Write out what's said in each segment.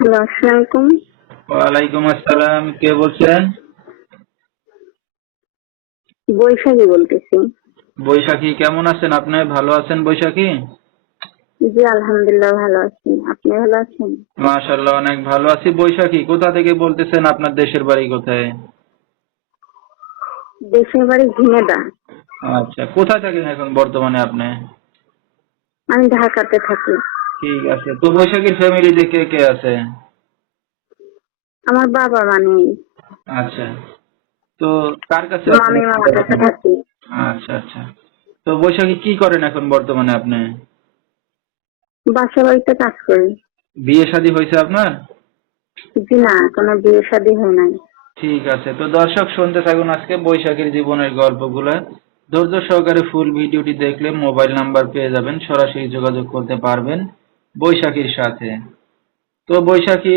ওয়ালাইকুম আসসালাম কে বলছেন? বৈশাখী বলতেছি। বৈশাখী কেমন আছেন? আপনি ভালো আছেন বৈশাখী? জি আলহামদুলিল্লাহ ভালো আছি। আপনি ভালো আছেন? মাশাল্লাহ অনেক ভালো আছি বৈশাখী। কোথা থেকে বলতেছেন আপনার দেশের বাড়ি কোথায়? দেশের বাড়ি ঝিনেদা আচ্ছা কোথায় থাকেন এখন বর্তমানে আপনি? আমি ঢাকাতে থাকি। ঠিক আছে। তো বৈশাখীর ফ্যামিলিতে কে কে আছে? আমার বাবা মানে আচ্ছা। তো কার কাছে? মামি মামার কাছে থাকি আচ্ছা আচ্ছা। তো বৈশাখী কি করেন এখন বর্তমানে আপনি? বাসা বাড়িতে কাজ করি। বিয়ে শাদী হয়েছে আপনার? জি না কোনো বিয়ে শাদী হয় নাই। ঠিক আছে। তো দর্শক শুনতে থাকুন আজকে বৈশাখীর জীবনের গল্পগুলো। ধৈর্য সহকারে ফুল ভিডিওটি দেখলে মোবাইল নাম্বার পেয়ে যাবেন। সরাসরি যোগাযোগ করতে পারবেন। বৈশাখীর সাথে। তো বৈশাখী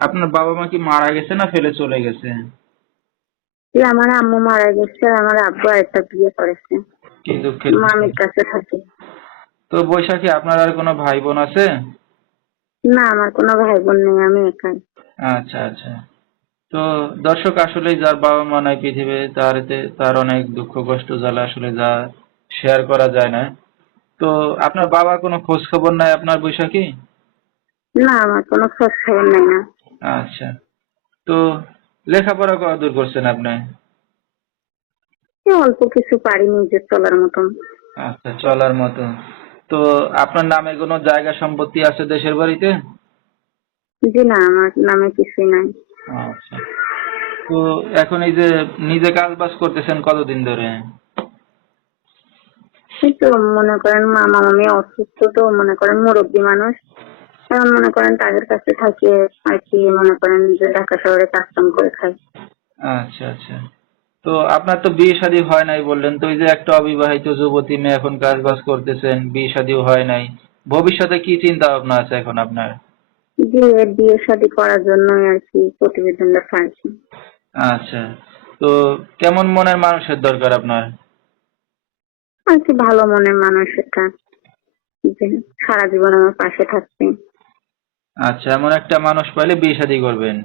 আপনার বাবা মা কি মারা গেছে না ফেলে চলে গেছে? আমার আম্মু মারা গেছে আমার আব্বু একটা বিয়ে করেছে। কি দুঃখের মামির কাছে থাকি। তো বৈশাখী আপনার আর কোনো ভাই বোন আছে? না আমার কোনো ভাই বোন নেই আমি একাই। আচ্ছা আচ্ছা। তো দর্শক আসলে যার বাবা মা নাই পৃথিবী তার তার অনেক দুঃখ কষ্ট জ্বালা আসলে যা শেয়ার করা যায় না। তো আপনার বাবার কোনো খোঁজ খবর নাই আপনার বৈশাখী? না আমার কোনো খোঁজ খবর নেই না। আচ্ছা। তো লেখাপড়া কত দূর করছেন আপনি? অল্প কিছু পারি নিজের চলার মতন। আচ্ছা চলার মতো। তো আপনার নামে কোনো জায়গা সম্পত্তি আছে দেশের বাড়িতে? জি না আমার নামে কিছুই নাই। আচ্ছা। তো এখন এই যে নিজে কাজ বাজ করতেছেন কতদিন ধরে? এই তো মনে করেন মামা মামি অসুস্থ তো মনে করেন মুরব্বী মানুষ। এখন মনে করেন তাদের কাছে থাকিয়ে আর কি মনে করেন যে ঢাকা শহরে কাজ কাম করে খাই। আচ্ছা আচ্ছা। তো আপনার তো বিয়ে শাদী হয় নাই বললেন তো এই যে একটা অবিবাহিত যুবতী মেয়ে এখন কাজ বাজ করতেছেন বিয়ে শাদীও হয় নাই। ভবিষ্যতে কি চিন্তা ভাবনা আছে এখন আপনার? এর বিয়ে শাদী করার জন্যই আর কি প্রতিবেদনটা ছাড়ছি আচ্ছা। তো কেমন মনের মানুষের দরকার আপনার? আর কি ভালো মনের মানুষ এটা। যে সারা জীবন আমার পাশে থাকবে। আচ্ছা এমন একটা মানুষ পাইলে বিয়ে শাদী করবেন?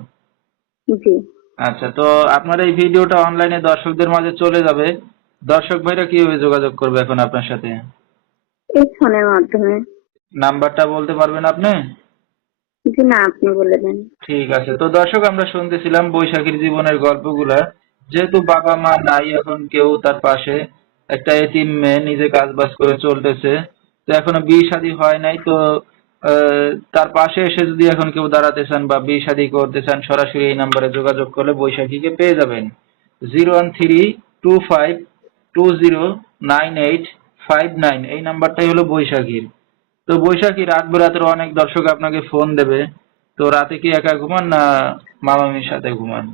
জি। আচ্ছা তো আপনার এই ভিডিওটা অনলাইনে দর্শকদের মাঝে চলে যাবে। দর্শক ভাইরা কীভাবে যোগাযোগ করবে এখন আপনার সাথে? এই ফোনের মাধ্যমে। নাম্বারটা বলতে পারবেন আপনি? জি না আপনি বলে দেন। ঠিক আছে তো দর্শক আমরা শুনতেছিলাম বৈশাখীর জীবনের গল্পগুলা। যেহেতু বাবা মা নাই এখন কেউ তার পাশে একটা এতিম মেয়ে নিজে কাজ বাজ করে চলতেছে। তো এখনও বিয়ে শাদী হয় নাই, তো তার পাশে এসে যদি এখন কেউ দাঁড়াতে চান বা বিয়ে শাদী করতে চান, সরাসরি এই নাম্বারে যোগাযোগ করলে বৈশাখীকে পেয়ে যাবেন। Zero one three two five two zero nine eight five nine, এই নাম্বারটাই হলো বৈশাখীর। তো বৈশাখী রাত বেরাতের অনেক দর্শক আপনাকে ফোন দেবে। তো রাতে কি একা ঘুমান না মামামির সাথে ঘুমান?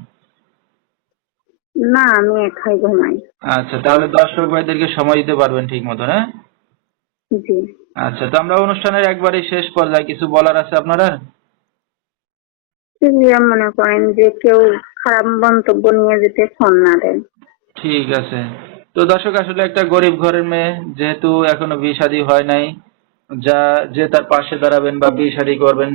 না আমি একাই ঘুমাই। আচ্ছা তাহলে দর্শক ভাইদেরকে সময় দিতে পারবেন ঠিক মতো হ্যাঁ? জি। আচ্ছা তো আমরা অনুষ্ঠানের একবারই শেষ পর্যায়ে কিছু বলার আছে আপনারা? মনে করেন যে কেউ খারাপ মন্তব্য নিয়ে যেতে ফোন না দেয়। ঠিক আছে। তো দর্শক আসলে একটা গরিব ঘরের মেয়ে যেহেতু এখনও বিয়ে শাদী হয় নাই যা যে তার পাশে দাঁড়াবেন বা বিয়ে শাদী করবেন